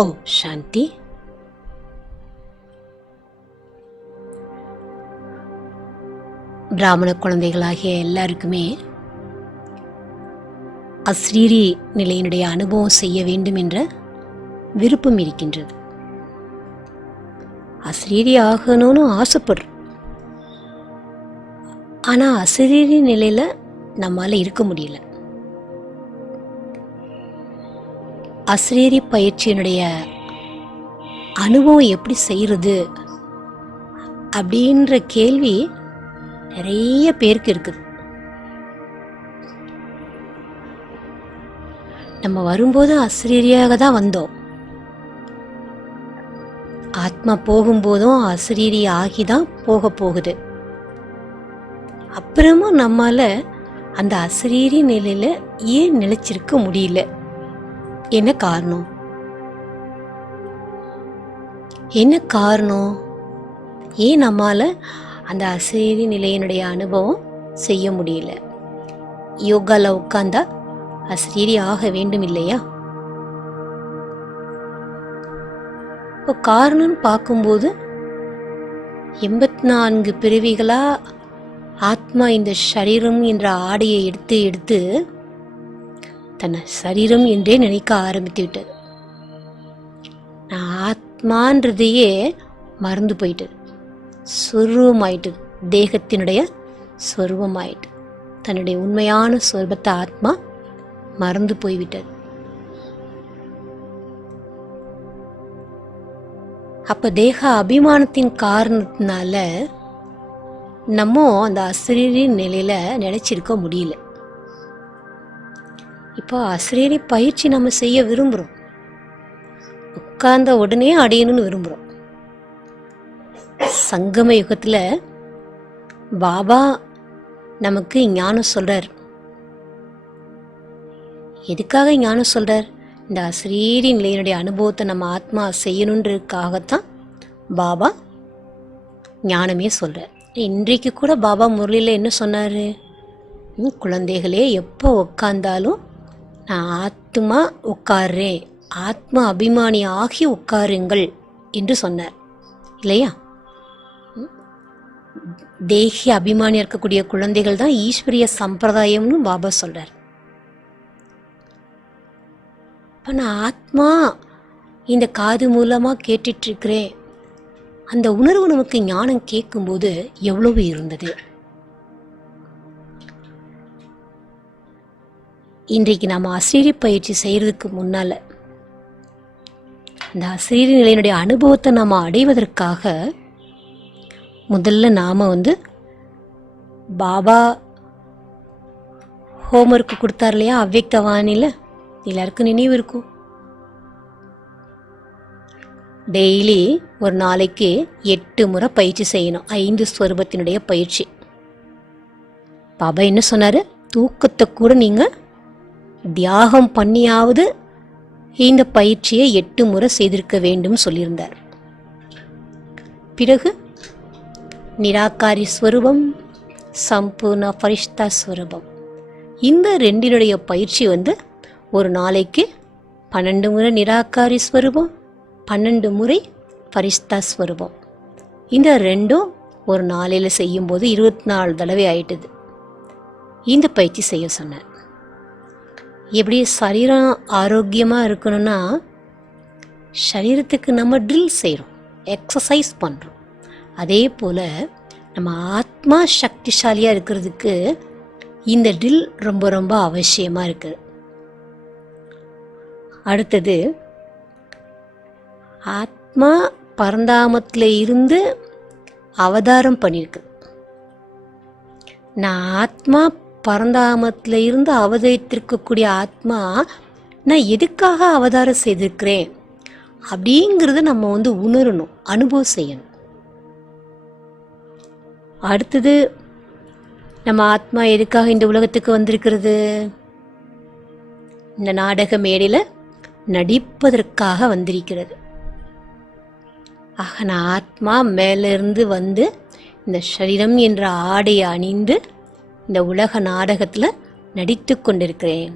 ஓம் சாந்தி. பிராமண குழந்தைகளாகிய எல்லாருக்குமே அஸ்ரீரி நிலையினுடைய அனுபவம் செய்ய வேண்டும் என்ற விருப்பம் இருக்கின்றது. அஸ்ரீரி ஆகணும்னு ஆசைப்படுறோம். ஆனால் அஸ்ரீரி நிலையில் நம்மால் இருக்க முடியல. அஸ்ரீரி பயிற்சியினுடைய அனுபவம் எப்படி செய்கிறது அப்படின்ற கேள்வி நிறைய பேருக்கு இருக்குது. நம்ம வரும்போது அஸ்ரீரியாக தான் வந்தோம். ஆத்மா போகும்போதும் அஸ்ரீரி ஆகி தான் போக போகுது. அப்புறமும் நம்மால அந்த அஸ்ரீரி நிலையில ஏன் நிலைச்சிருக்க முடியல? என்ன காரணம்? என்ன காரணம்? ஏன் நம்மால அந்த அஸ்ரீரி நிலையினுடைய அனுபவம் செய்ய முடியல? யோகால உட்கார்ந்தா அஸ்ரீரி ஆக வேண்டும் இல்லையா? இப்போ காரணம் பார்க்கும்போது 84 பிறவிகளா ஆத்மா இந்த சரீரம் என்ற ஆடையை எடுத்து எடுத்து தன்னை சரீரம் என்றே நினைக்க ஆரம்பித்து விட்டது. நான் ஆத்மான்றதையே மறந்து போயிட்டது. சொருவமாயிட்டது. தேகத்தினுடைய சொருவமாயிட்டு தன்னுடைய உண்மையான சொர்பத்தை ஆத்மா மறந்து போய்விட்டது. அப்ப தேக அபிமானத்தின் காரணத்தினால நம்ம அந்த அஸ்ரீரி நிலையில நிலைச்சிருக்க முடியல. இப்போ அஸ்ரீரி பயிற்சி நம்ம செய்ய விரும்புகிறோம். உட்கார்ந்த உடனே அடையணும்னு விரும்புகிறோம். சங்கம யுகத்தில் பாபா நமக்கு ஞானம் சொல்றார். எதுக்காக ஞானம் சொல்றார்? இந்த அஸ்ரீரி நிலையினுடைய அனுபவத்தை நம்ம ஆத்மா செய்யணுன்றதுக்காகத்தான் பாபா ஞானமே சொல்றார். இன்றைக்கு கூட பாபா முரளியில் என்ன சொன்னார்? குழந்தைகளே, எப்போ உட்கார்ந்தாலும் நான் ஆத்மா உட்கார்றேன், ஆத்மா அபிமானி ஆகி உட்காருங்கள் என்று சொன்னார் இல்லையா? தேகி அபிமானியாக இருக்கக்கூடிய குழந்தைகள் தான் ஈஸ்வரிய சம்பிரதாயம்னு பாபா சொல்றார். இப்போ நான் ஆத்மா இந்த காது மூலமாக கேட்டுட்டு இருக்கிறேன். அந்த உணர்வு நமக்கு ஞானம் கேட்கும்போது எவ்வளவு இருந்தது. இன்றைக்கு நம்ம அஸ்ரீரி பயிற்சி செய்யறதுக்கு முன்னால இந்த அஸ்ரீரி நிலையினுடைய அனுபவத்தை நம்ம அடைவதற்காக முதல்ல நாம பாபா ஹோம்ஒர்க் கொடுத்தார் இல்லையா? அவ்யக்த வாணியில எல்லாருக்கும் நினைவு இருக்கும். டெய்லி ஒரு நாளைக்கு 8 முறை பயிற்சி செய்யணும். 5 ஸ்வரூபத்தினுடைய பயிற்சி. பாபா என்ன சொன்னாரு? தூக்கத்தை கூட நீங்க தியாகம் பண்ணியாவது இந்த பயிற்சியை 8 முறை செய்திருக்க வேண்டும் சொல்லியிருந்தார். பிறகு நிராகாரி ஸ்வரூபம், சம்பூர்ண ஃபரிஷ்தா ஸ்வரூபம், இந்த ரெண்டினுடைய பயிற்சி ஒரு நாளைக்கு 12 முறை நிராகாரி ஸ்வரூபம், 12 முறை ஃபரிஷ்தா ஸ்வரூபம். இந்த ரெண்டும் ஒரு நாளையில் செய்யும்போது 24 தடவை ஆயிட்டுது. இந்த பயிற்சி செய்ய சொன்னார். எப்படி சரீரம் ஆரோக்கியமாக இருக்கணும்னா சரீரத்துக்கு நம்ம ட்ரில் செய்கிறோம், எக்ஸசைஸ் பண்ணுறோம். அதே போல் நம்ம ஆத்மா சக்திசாலியாக இருக்கிறதுக்கு இந்த ட்ரில் ரொம்ப ரொம்ப அவசியமாக இருக்குது. அடுத்தது, ஆத்மா பரந்தாமத்தில் இருந்து அவதாரம் பண்ணியிருக்கு. நான் ஆத்மா பரந்தாமத்தில் இருந்து அவதரித்திருக்கக்கூடிய ஆத்மா நான் எதுக்காக அவதாரம் செய்திருக்கிறேன் அப்படிங்கிறத நம்ம உணரணும், அனுபவம் செய்யணும். அடுத்தது, நம்ம ஆத்மா எதுக்காக இந்த உலகத்துக்கு வந்திருக்கிறது? இந்த நாடக மேடையில் நடிப்பதற்காக வந்திருக்கிறது. ஆக நான் ஆத்மா மேலிருந்து இந்த சரீரம் என்ற ஆடையை அணிந்து இந்த உலக நாடகத்தில் நடித்து கொண்டிருக்கிறேன்.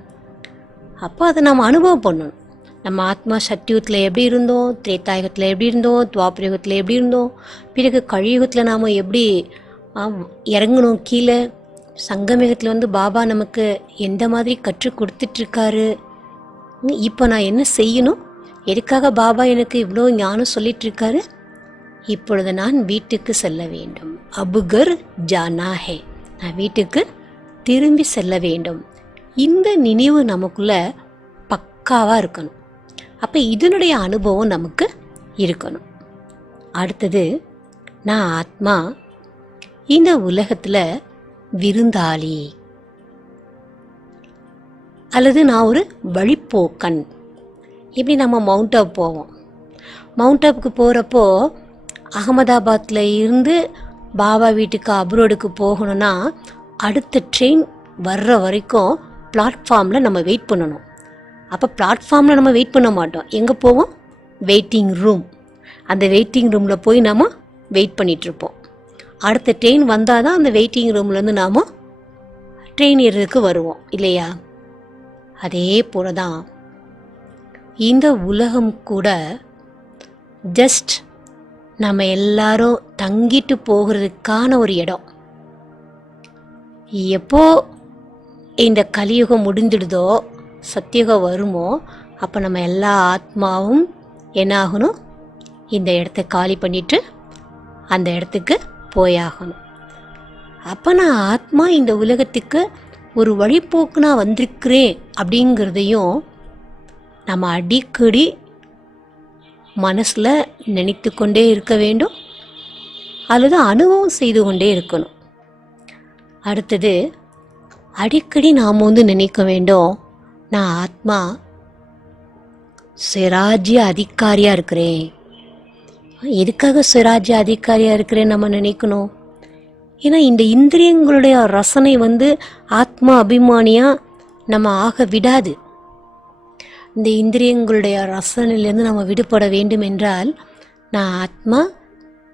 அப்போ அதை நாம் அனுபவம் பண்ணணும். நம்ம ஆத்மா சத்தியுகத்தில் எப்படி இருந்தோம், திரேதாயுகத்தில் எப்படி இருந்தோம், துவாபரயுகத்தில் எப்படி இருந்தோம், பிறகு கலியுகத்தில் நாம் எப்படி இறங்கணும் கீழே, சங்கமயுகத்தில் வந்து பாபா நமக்கு எந்த மாதிரி கற்றுக் கொடுத்துட்ருக்காரு, இப்போ நான் என்ன செய்யணும், எதுக்காக பாபா எனக்கு இவ்வளோ ஞானம் சொல்லிகிட்ருக்காரு, இப்பொழுது நான் வீட்டுக்கு செல்ல வேண்டும். அபுகர் ஜானா ஹே, நான் வீட்டுக்கு திரும்பி செல்ல வேண்டும். இந்த நினைவு நமக்குள்ள பக்காவாக இருக்கணும். அப்போ இதனுடைய அனுபவம் நமக்கு இருக்கணும். அடுத்தது, நான் ஆத்மா இந்த உலகத்தில் விருந்தாளி அல்லது நான் ஒரு வழிப்போக்கன். இப்படி நம்ம மவுண்ட் ஆப் போவோம். மவுண்ட் ஆப்புக்கு போகிறப்போ அகமதாபாத்தில் இருந்து பாபா வீட்டுக்கு அப்ரோடுக்கு போகணுன்னா அடுத்த ட்ரெயின் வர்ற வரைக்கும் பிளாட்ஃபார்மில் நம்ம வெயிட் பண்ணணும். அப்போ பிளாட்ஃபார்மில் நம்ம வெயிட் பண்ண மாட்டோம். எங்கே போவோம்? Waiting room. அந்த வெயிட்டிங் ரூமில் போய் நாம் வெயிட் பண்ணிகிட்ருப்போம். அடுத்த ட்ரெயின் வந்தால் தான் அந்த வெயிட்டிங் ரூம்லேருந்து நாம் ட்ரெயின் ஏறதுக்கு வருவோம் இல்லையா? அதே போல தான் இந்த உலகம் கூட ஜஸ்ட் நம்ம எல்லாரும் தங்கிட்டு போகிறதுக்கான ஒரு இடம். எப்போ இந்த கலியுகம் முடிஞ்சிடுதோ, சத்தியுகம் வருமோ, அப்போ நம்ம எல்லா ஆத்மாவும் என்ன ஆகணும்? இந்த இடத்த காலி பண்ணிட்டு அந்த இடத்துக்கு போயாகணும். அப்போ நான் ஆத்மா இந்த உலகத்துக்கு ஒரு வழிபோக்குனா வந்திருக்கிறேன் அப்படிங்கிறதையும் நம்ம அடிக்கடி மனசில் நினைத்து கொண்டே இருக்க வேண்டும், அல்லது அனுபவம் செய்து கொண்டே இருக்கணும். அடுத்தது, அடிக்கடி நாம் நினைக்க வேண்டும், நான் ஆத்மா சுயராஜ்ய அதிகாரியாக இருக்கிறேன். எதுக்காக சுயராஜ்ய அதிகாரியாக இருக்கிறேன் நம்ம நினைக்கணும்? ஏன்னா இந்த இந்திரியங்களுடைய ரசனை ஆத்மா அபிமானியாக நம்ம ஆக விடாது. இந்த இந்திரியங்களுடைய ரசனையிலேருந்து நம்ம விடுபட வேண்டும் என்றால், நான் ஆத்மா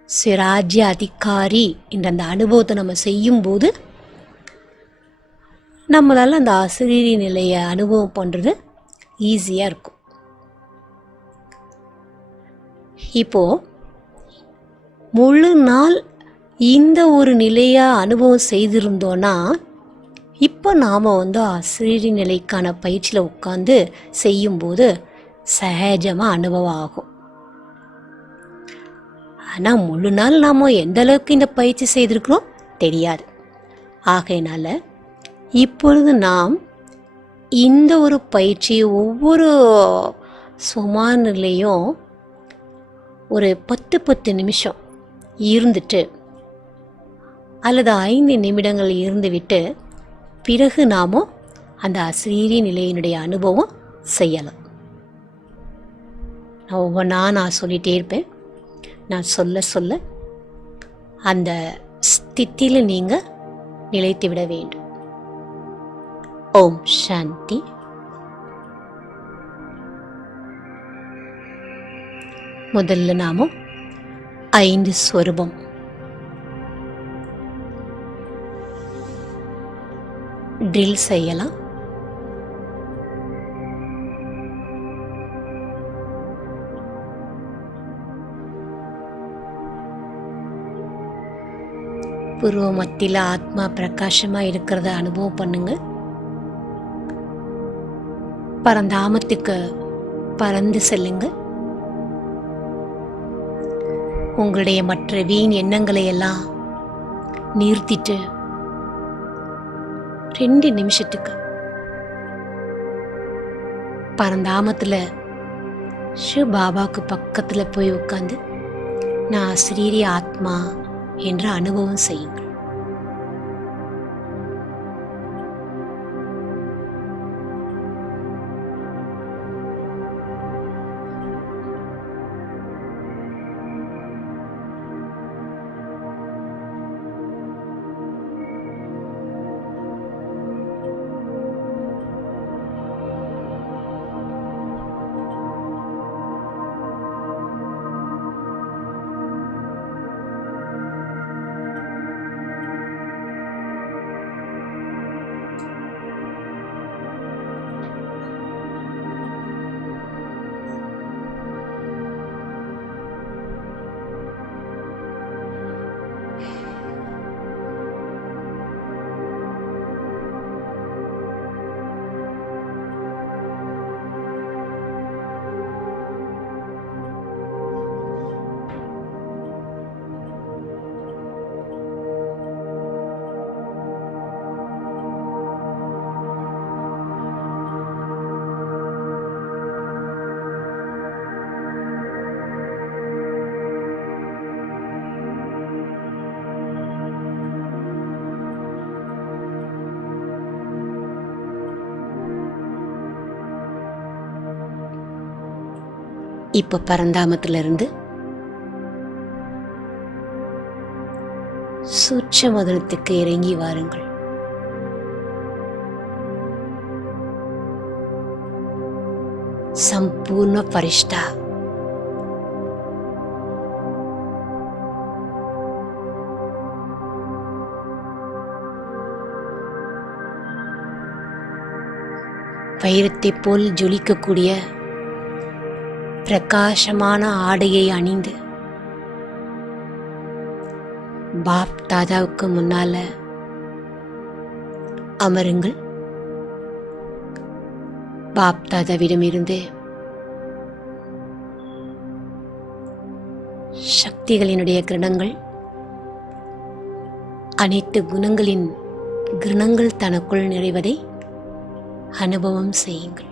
சுயராஜ்ய அதிகாரி என்ற அந்த அனுபவத்தை நம்ம செய்யும்போது நம்மளால் அந்த அசரீரி நிலையை அனுபவம் பண்ணுறது ஈஸியாக இருக்கும். இப்போது முழு நாள் இந்த ஒரு நிலையை அனுபவம் செய்திருந்தோன்னா, இப்போ நாம் அசரீரி நிலைக்கான பயிற்சியில் உட்காந்து செய்யும்போது சகஜமாக அனுபவம் ஆகும். ஆனால் முழு நாள் நாம் எந்த அளவுக்கு இந்த பயிற்சி செய்திருக்கிறோம் தெரியாது. ஆகையினால இப்பொழுது நாம் இந்த ஒரு பயிற்சியை ஒவ்வொரு சுமான நிலையும் ஒரு 10 நிமிஷம் இருந்துட்டு அல்லது 5 நிமிடங்கள் இருந்துவிட்டு பிறகு நாம் அந்த அசரீரி நிலையினுடைய அனுபவம் செய்யலாம். நான் ஒவ்வொன்றா நான் சொல்லிகிட்டே இருப்பேன். நான் சொல்ல சொல்ல அந்த ஸ்திதியில் நீங்கள் நிலைத்து விட வேண்டும். ஓம் சாந்தி. முதல்ல நாம 5 ஸ்வரூபம் ட்ரில் செய்யலாம். பூர்வ மத்தியில் ஆத்மா பிரகாசமாக இருக்கிறத அனுபவம் பண்ணுங்க. பரந்தாமத்துக்கு பறந்து செல்லுங்க. உங்களுடைய மற்ற வீண் எண்ணங்களை எல்லாம் நிறுத்திட்டு 2 நிமிஷத்துக்கு பரந்தாமத்தில் சிவ பாபாவுக்கு பக்கத்தில் போய் உட்காந்து நான் அசரீரி ஆத்மா என்ற அனுபவம் செய்யுங்கள். இப்ப பரந்தாமத்திலிருந்து சூட்சமதனத்துக்கு இறங்கி வாருங்கள். சம்பூர்ண பரிஷ்டா வைரத்தை போல் ஜொலிக்கக்கூடிய பிரகாசமான ஆடையை அணிந்து பாப் தாதாவுக்கு முன்னால அமருங்கள். பாப் தாதாவிடமிருந்து சக்திகளினுடைய கிரணங்கள், அனைத்து குணங்களின் கிரணங்கள் தனக்குள் நிறைவதை அனுபவம் செய்யுங்கள்.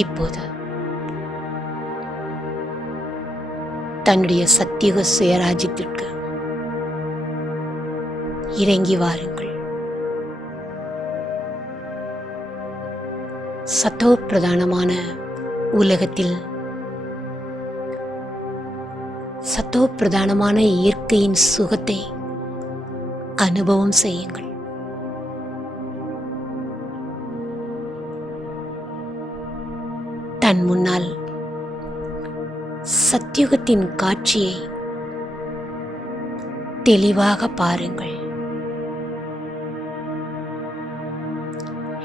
இப்போது தன்னுடைய சத்தியுக சுயராஜ்யத்திற்கு இறங்கி வாருங்கள். சத்தோ பிரதானமான உலகத்தில் சத்தோ பிரதானமான இயற்கையின் சுகத்தை அனுபவம் செய்யுங்கள். தன் முன்னால் சத்தியுகத்தின் காட்சியை தெளிவாக பாருங்கள்.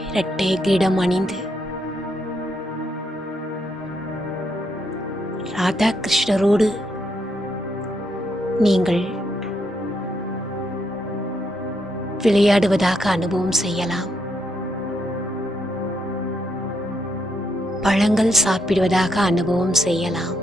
இரட்டை கிரீடம் அணிந்து ராதா கிருஷ்ணரோடு நீங்கள் விளையாடுவதாக அனுபவம் செய்யலாம். பழங்கள் சாப்பிடுவதாக அனுபவம் செய்யலாம்.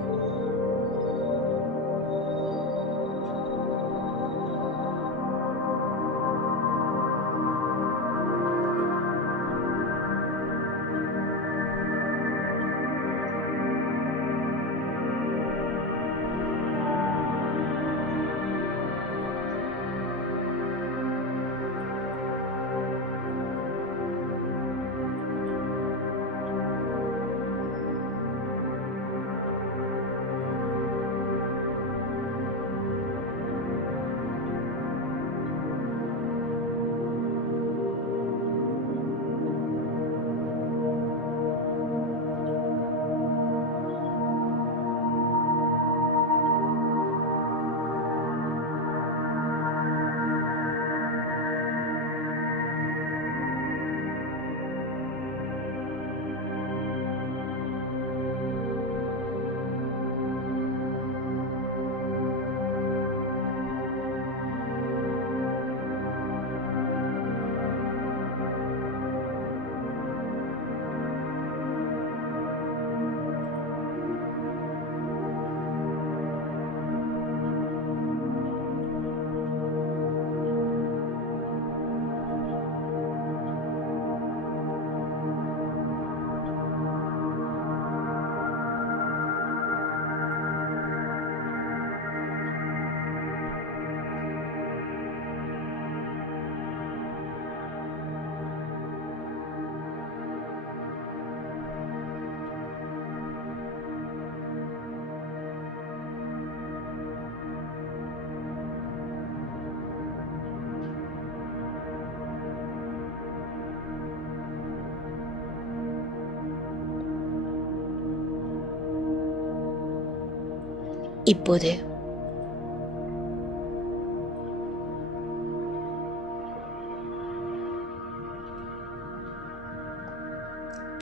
இப்போது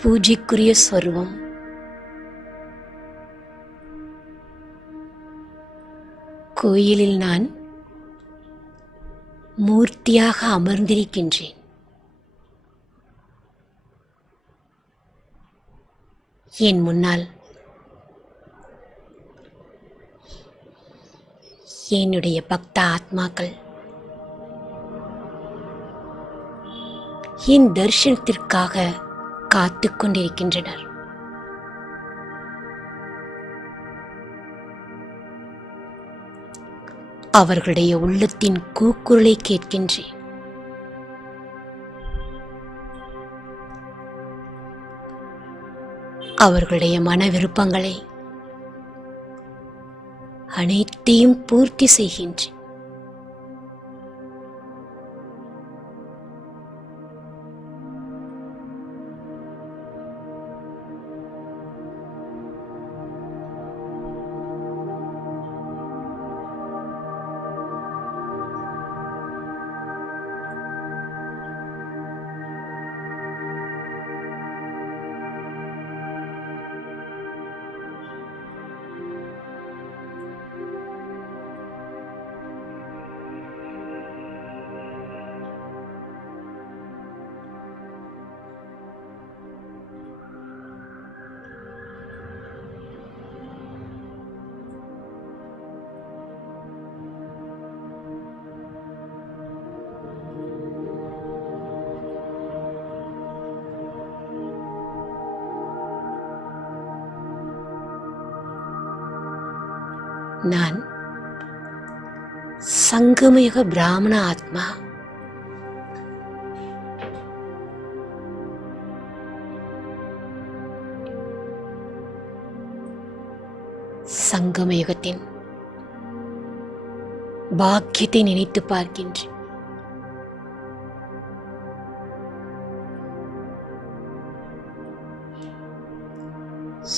பூஜைக்குரிய ஸ்வரூபம் கோயிலில் நான் மூர்த்தியாக அமர்ந்திருக்கின்றேன். என் முன்னால் என்னுடைய பக்த ஆத்மாக்கள் என் தரிசனத்திற்காக காத்து கொண்டிருக்கின்றனர். அவர்களுடைய உள்ளத்தின் கூக்குரலை கேட்கின்றேன். அவர்களுடைய மன விருப்பங்களை அனைத்தையும் பூர்த்தி செய்கின்றேன். நான் சங்கமயுக பிராமண ஆத்மா. சங்கமயுகத்தின் பாக்கியத்தை நினைத்து பார்க்கின்றேன்.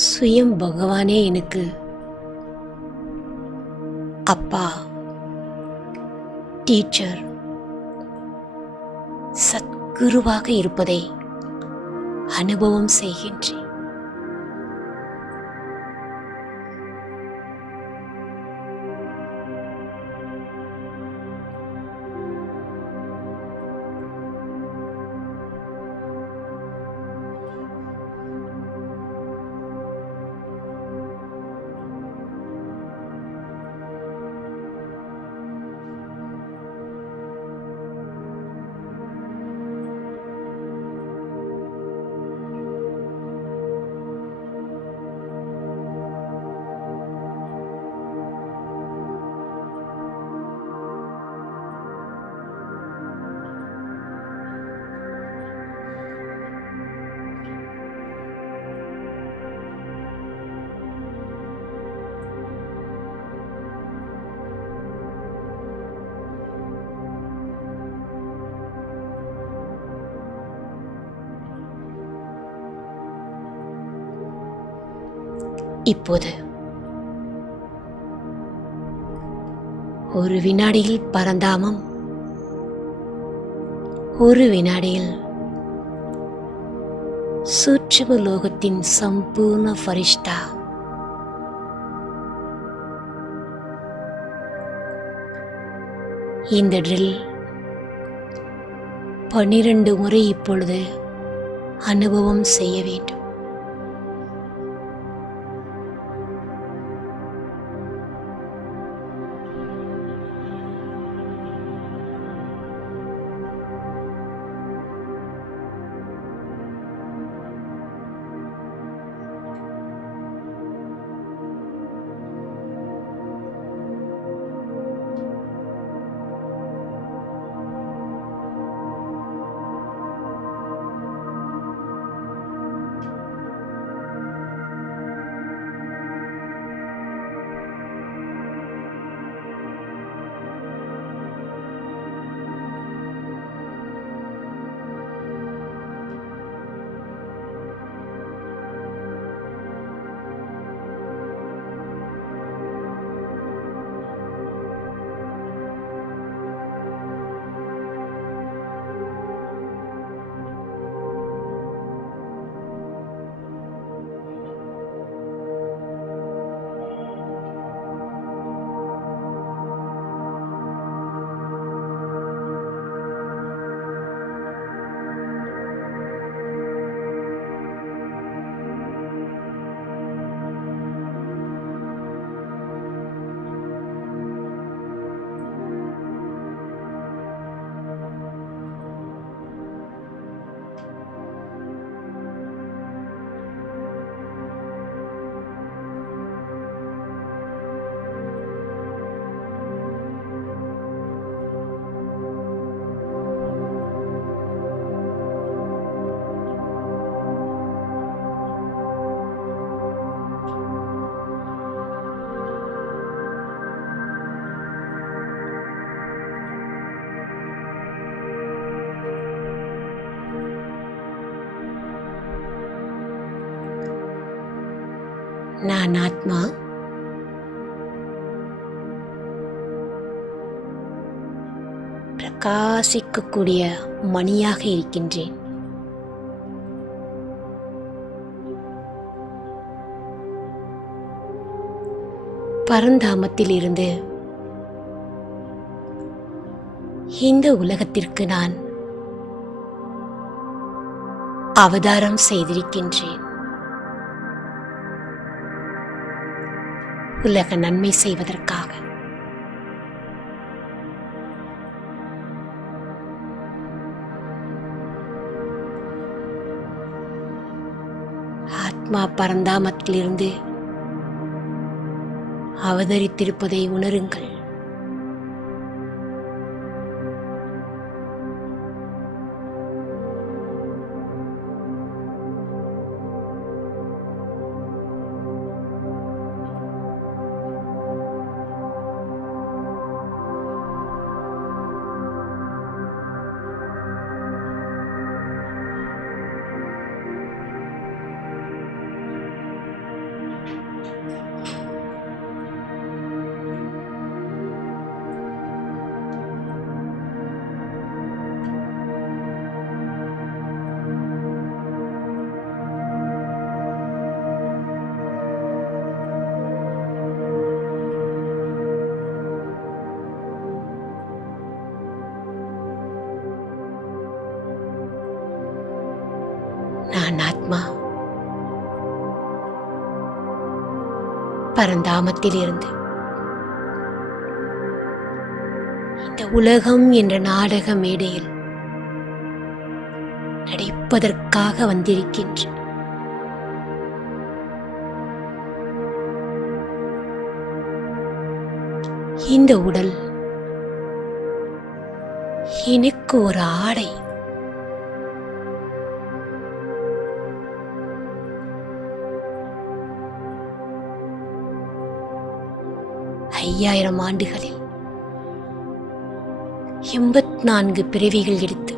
சுயம் பகவானே எனக்கு அப்பா, டீச்சர், சத்குருவாக இருப்பதை அனுபவம் செய்கின்றேன். இப்போது ஒரு வினாடியில் பரந்தாமம், ஒரு வினாடியில் சூட்சும லோகத்தின் சம்பூர்ண ஃபரிஷ்தா இந்த ட்ரில் 12 முறை இப்பொழுது அனுபவம் செய்ய வேண்டும். நான் ஆத்மா பிரகாசிக்கக்கூடிய மணியாக இருக்கின்றேன். பரந்தாமத்தில் இருந்து இந்த உலகத்திற்கு நான் அவதாரம் செய்திருக்கின்றேன். உலக நன்மை செய்வதற்காக. ஆத்மா பரந்தாமத்திலிருந்து அவதரித்திருப்பதை உணருங்கள். நான் ஆத்மா பரந்தாமத்திலிருந்து இந்த உலகம் என்ற நாடக மேடையில் நடிப்பதற்காக வந்திருக்கின்றேன். இந்த உடல் எனக்கு ஒரு ஆடை. ஐயாயிரம் ஆண்டுகளில் 84 பிறவிகள் எடுத்து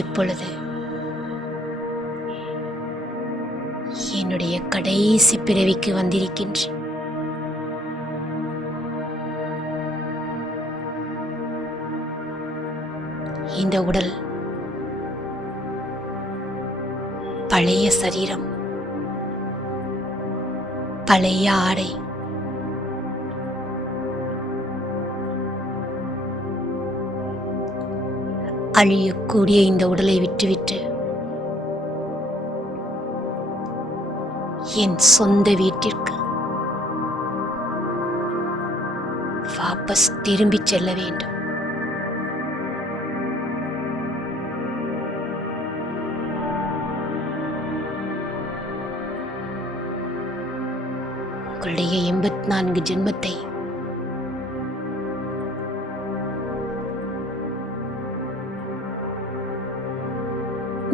இப்பொழுது என்னுடைய கடைசி பிறவிக்கு வந்திருக்கின்றேன். இந்த உடல் பழைய சரீரம், பழைய ஆடை. அழியக்கூடிய இந்த உடலை விட்டுவிட்டு என் சொந்த வீட்டிற்கு வாபஸ் திரும்பிச் செல்ல வேண்டும். உங்களுடைய 84 ஜென்மத்தை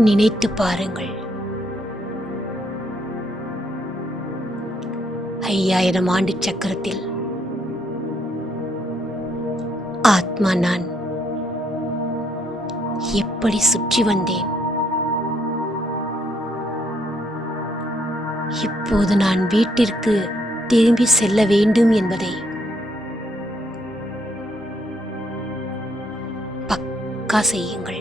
நினைத்து பாருங்கள். 5000 ஆண்டு சக்கரத்தில் ஆத்மா நான் எப்படி சுற்றி வந்தேன். இப்போது நான் வீட்டிற்கு திரும்பி செல்ல வேண்டும் என்பதை பக்கா செய்யுங்கள்.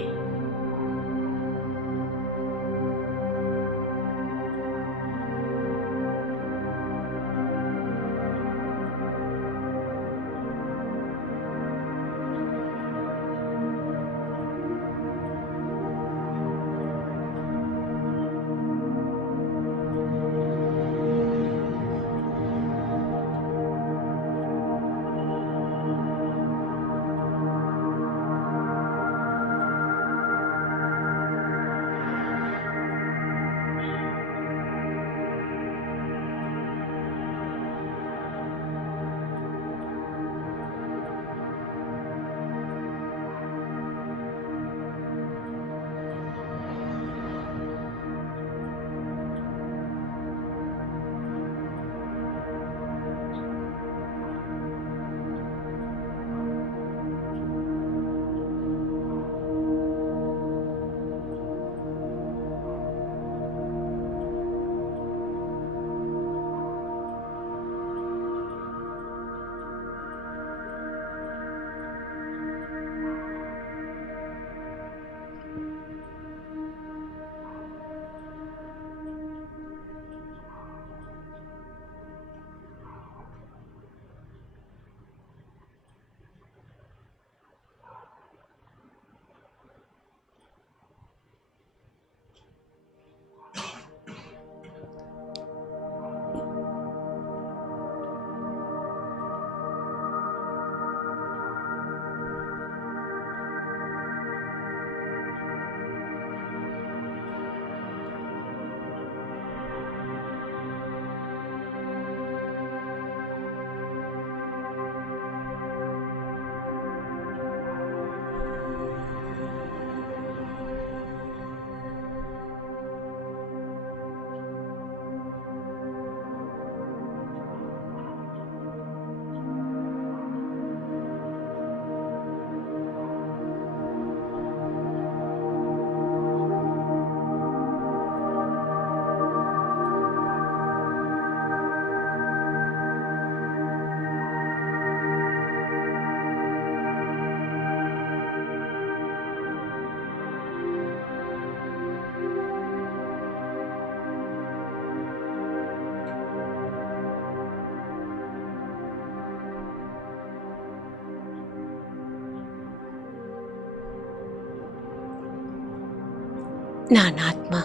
நான் ஆத்மா.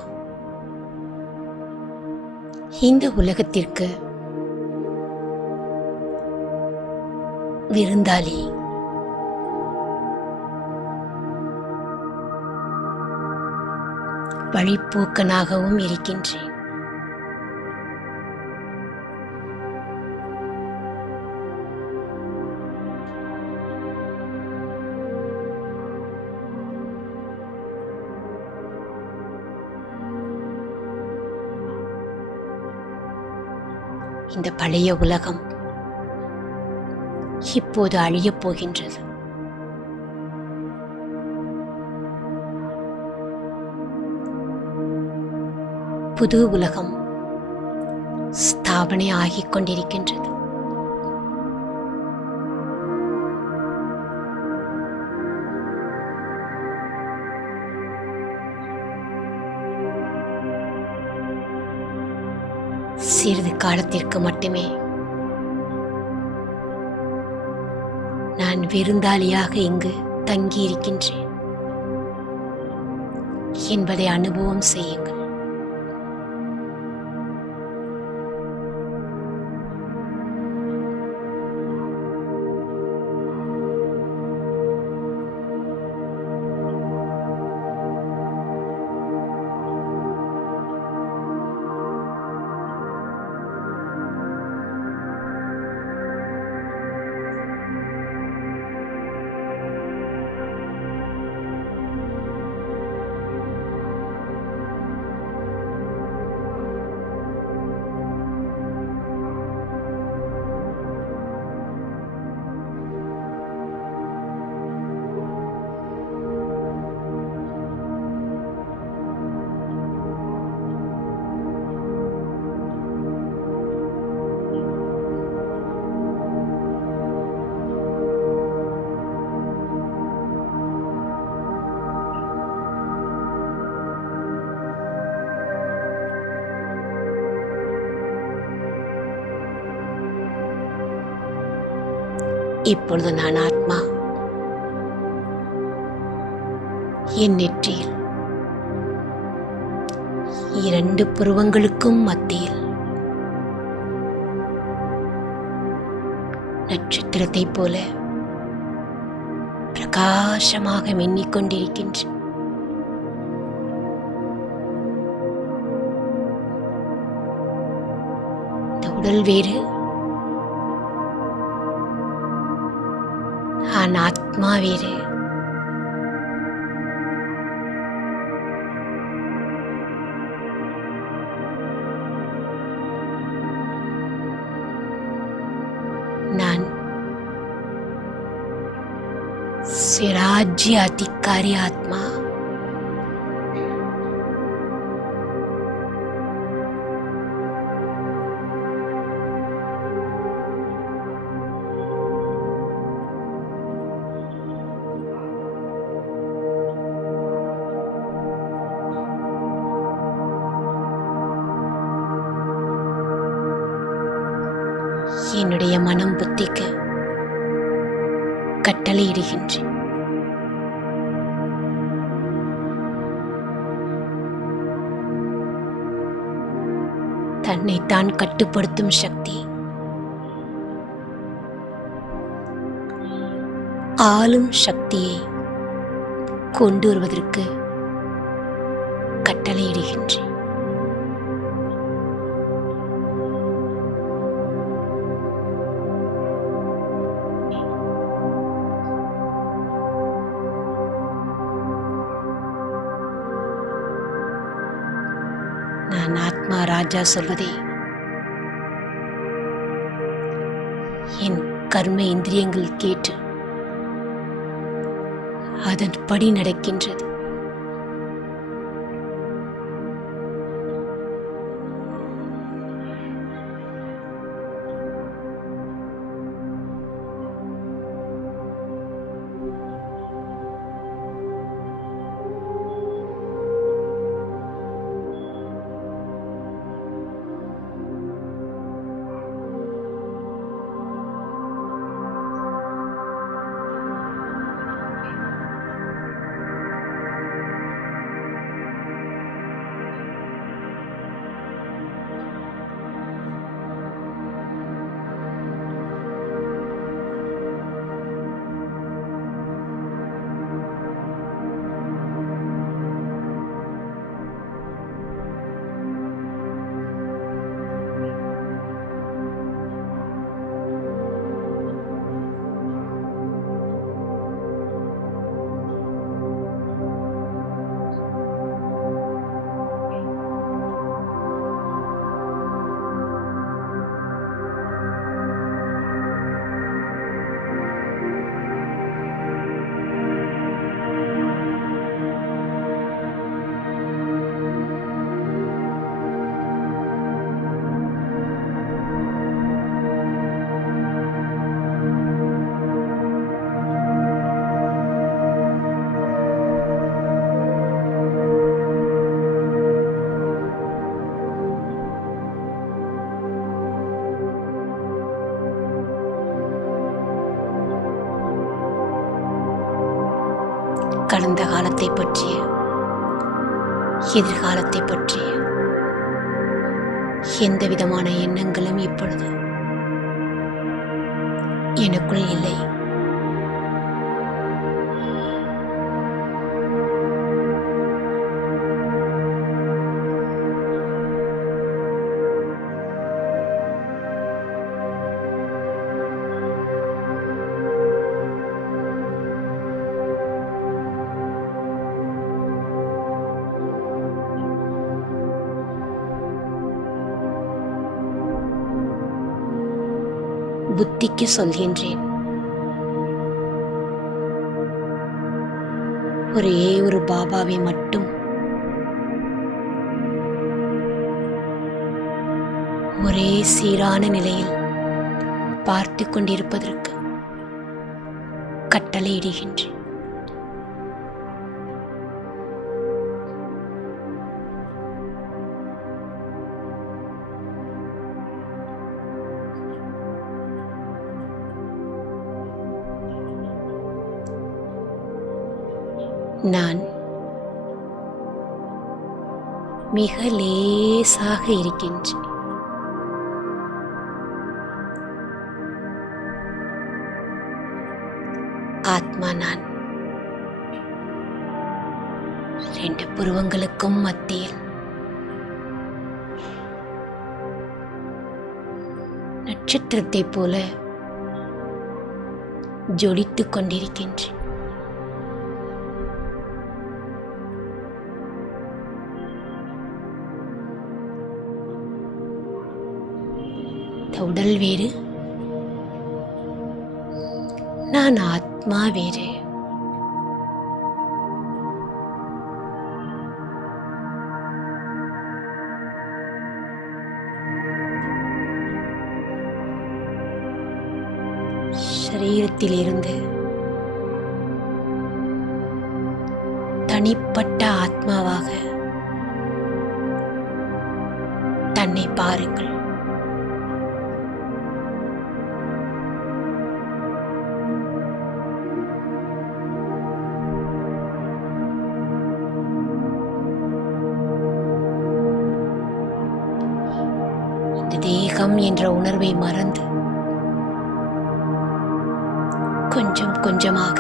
இந்த உலகத்திற்கு விருந்தாளி. வழிப்போக்கனாகவும் இருக்கின்றேன். இந்த பழைய உலகம் இப்போது அழியப் போகின்றது. புது உலகம் ஸ்தாபனை ஆகிக் கொண்டிருக்கின்றது. சிறிது காலத்திற்கு மட்டுமே நான் விருந்தாளியாக இங்கு தங்கியிருக்கின்றேன் என்பதை அனுபவம் செய்யுங்கள். இப்பொழுது நான் ஆத்மா. என் நெற்றியில் 2 புருவங்களுக்கும் மத்தியில் நட்சத்திரத்தைப் போல பிரகாசமாக மின்னிக் கொண்டிருக்கின்றேன். இந்த உடல் வேறு, நான் ஆத்மா வேறு. நான் ஸ்வராஜ்ய அதிகாரி ஆத்மா. என்னுடைய மனம் புத்திக்கு கட்டளையிடுகின்றேன். தன்னைத்தான் கட்டுப்படுத்தும் சக்தி, ஆளும் சக்தியை கொண்டு வருவதற்கு கட்டளையிடுகின்றேன். நான் ஆத்மா ராஜா சொல்வதை என் கர்ம இந்திரியங்கள் கேட்டு அதன்படி நடக்கின்றது. கடந்த காலத்தை பற்றிய, எதிர்காலத்தை பற்றிய எந்த விதமான எண்ணங்களும் இப்பொழுது எனக்குள் இல்லை. புத்திக்கு சொல்கின்றேன், ஒரே ஒரு பாபாவை மட்டும் ஒரே சீரான நிலையில் பார்த்து கொண்டிருப்பதற்கு கட்டளையிடுகின்றேன். நான் மிக லேசாக இருக்கின்றேன். ஆத்மா நான் 2 புருவங்களுக்கும் மத்தியில் நட்சத்திரத்தைப் போல ஜொலித்துக் கொண்டிருக்கின்றேன். உடல் வேறு, நான் ஆத்மா வேறு. சரீரத்திலிருந்து தனிப்பட்ட ஆத்மாவாக தன்னை பாருங்கள். தேகம் என்ற உணர்வை மறந்து கொஞ்சம் கொஞ்சமாக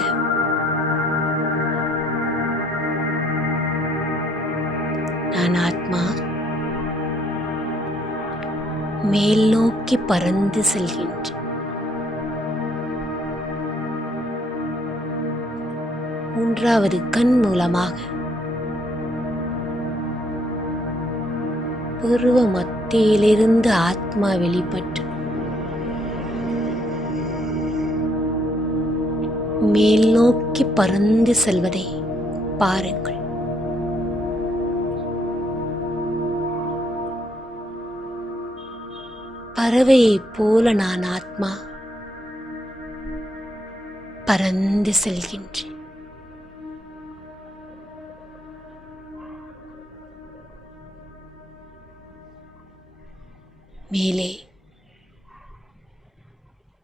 நான் ஆத்மா மேல் நோக்கி பறந்து செல்கின்றேன். 3வது கண் மூலமாக புருவ மத்தியிலிருந்து ஆத்மா வெளிப்பட்டு மேல் நோக்கி பறந்து செல்வதை பாருங்கள். பறவையைப் போல நான் ஆத்மா பறந்து செல்கின்றேன். மேலே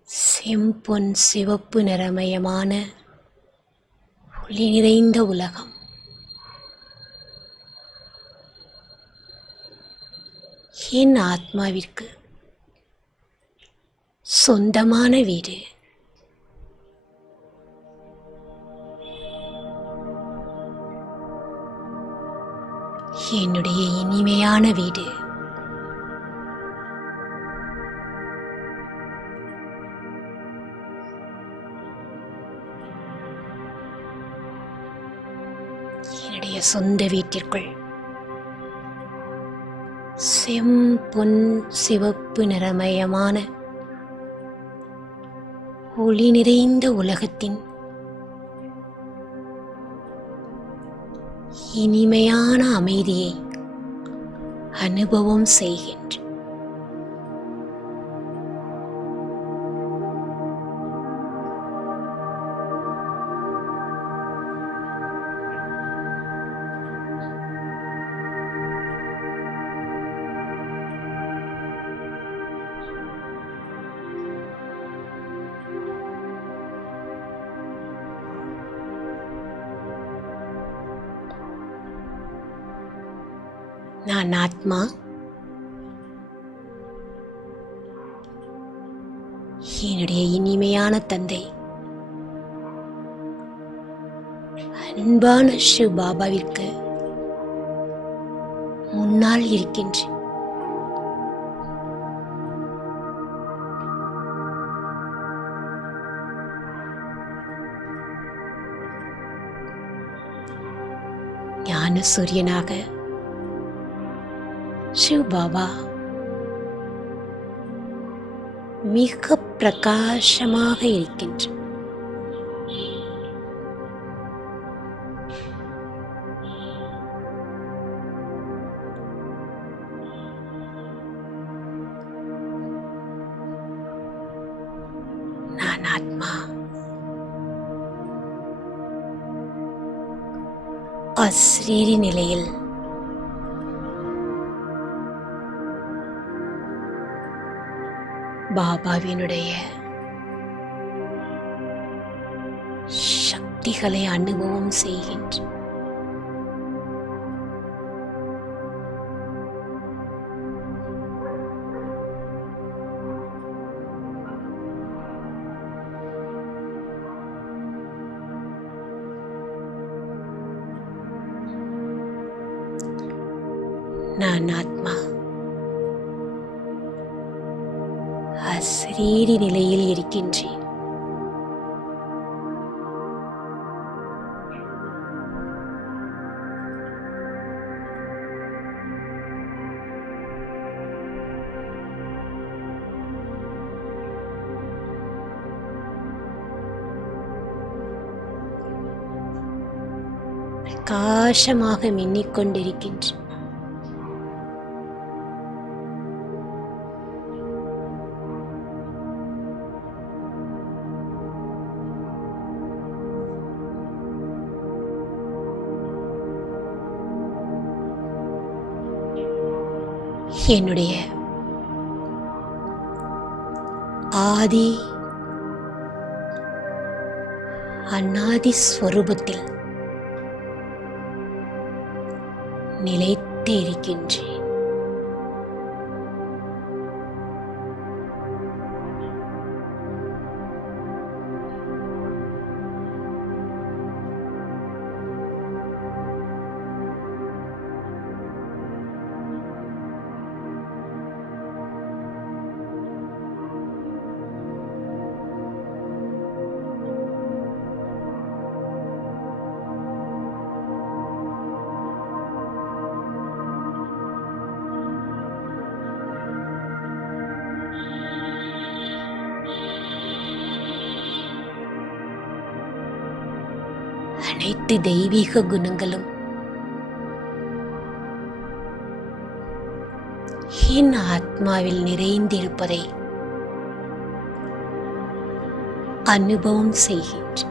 செம்பொன் சிவப்பு நிறமயமான ஒளி நிறைந்த உலகம், என் ஆத்மாவிற்கு சொந்தமான வீடு. என்னுடைய இனிமையான வீடு. என்னுடைய சொந்த வீட்டிற்குள் செம்பொன் சிவப்பு நிறமயமான ஒளி நிறைந்த உலகத்தின் இனிமையான அமைதியை அனுபவம் செய்கின்றேன். நான் ஆத்மா. என்னுடைய இனிமையான தந்தை அன்பான சிவ் பாபாவிற்கு முன்னால் இருக்கின்றேன். ஞான சூரியனாக சிவ் பாபா மிக பிரகாசமாக இருக்கின்றார். நான் ஆத்மா. அஸ்ரீரி நிலையில் பாபாவினுடைய சக்திகளை அனுபவம் செய்கின்ற நான் ஆத்மா அசரீரி நிலையில் இருக்கின்றேன். பிரகாசமாக மின்னிக் கொண்டிருக்கின்றேன். என்னுடைய ஆதி அநாதி ஸ்வரூபத்தில் நிலைத்து இருக்கின்றேன். அனைத்து தெய்வீக குணங்களும் என் ஆத்மாவில் நிறைந்திருப்பதை அனுபவம் செய்கின்றேன்.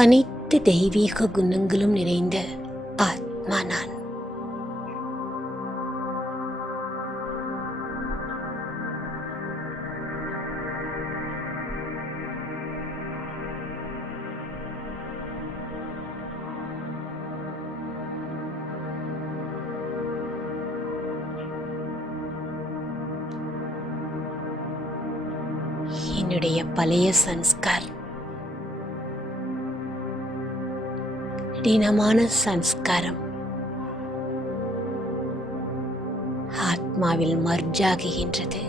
அனைத்து தெய்வீக குணங்களும் நிறைந்த ஆத்மா நான். என்னுடைய பழைய சன்ஸ்கார், கடினமான சன்ஸ்காரம் ஆத்மாவில் மர்ஜாகுகின்றது.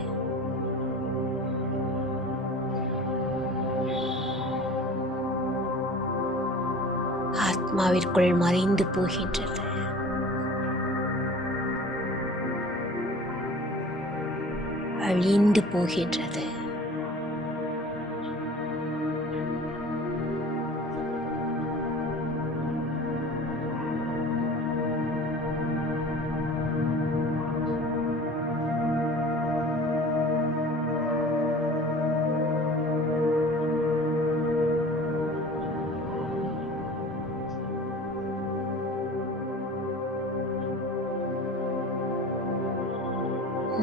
ஆத்மாவிற்குள் மறைந்து போகின்றது. அழிந்து போகின்றது.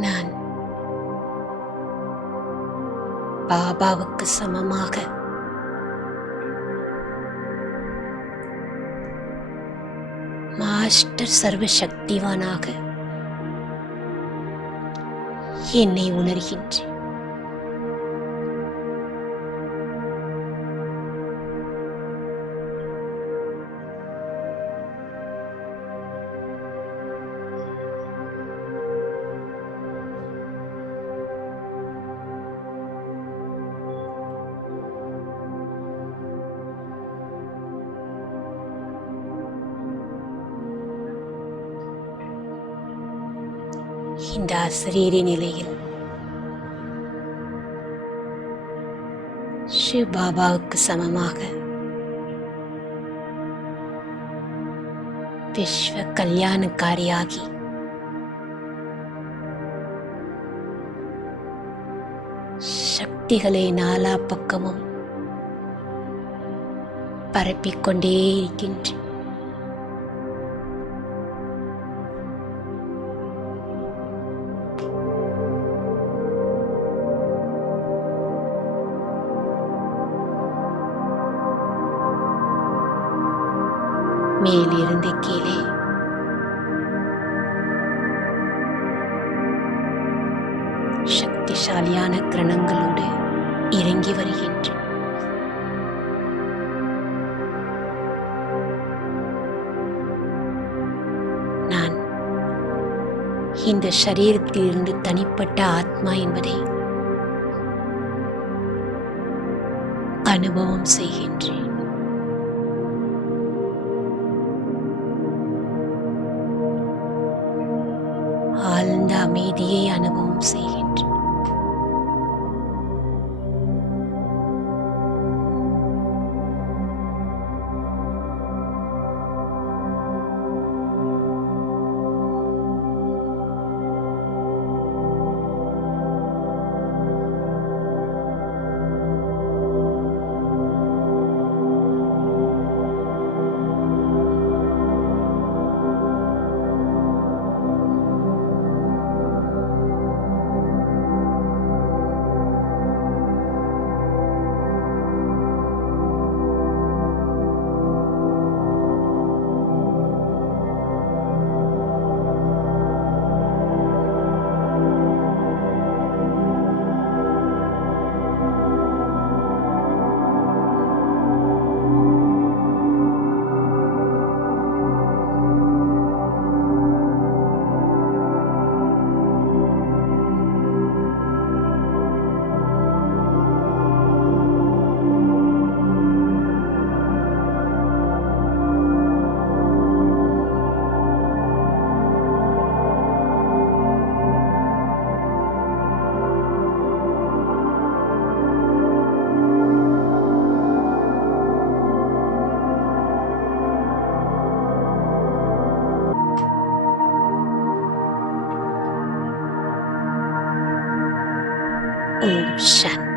நான் பாபாவுக்கு சமமாக மாஸ்டர் சர்வ சக்திவானாக என்னை உணர்கின்றேன். இந்த அசரீரி நிலையில் சிவ பாபாவுக்கு சமமாக விஸ்வ கல்யாணக்காரியாகி சக்திகளை நாலா பக்கமும் பரப்பிக்கொண்டே இருக்கின்றேன். மேலிருந்து கீழே சக்திசாலியான கிரணங்களோடு இறங்கி வருகின்றேன். நான் இந்த சரீரத்திலிருந்து தனிப்பட்ட ஆத்மா என்பதை அனுபவம் செய்கின்றேன். ஆழ்ந்த அமைதியை அனுபவம் செய்கின்றேன். ஓம் சாந்தி.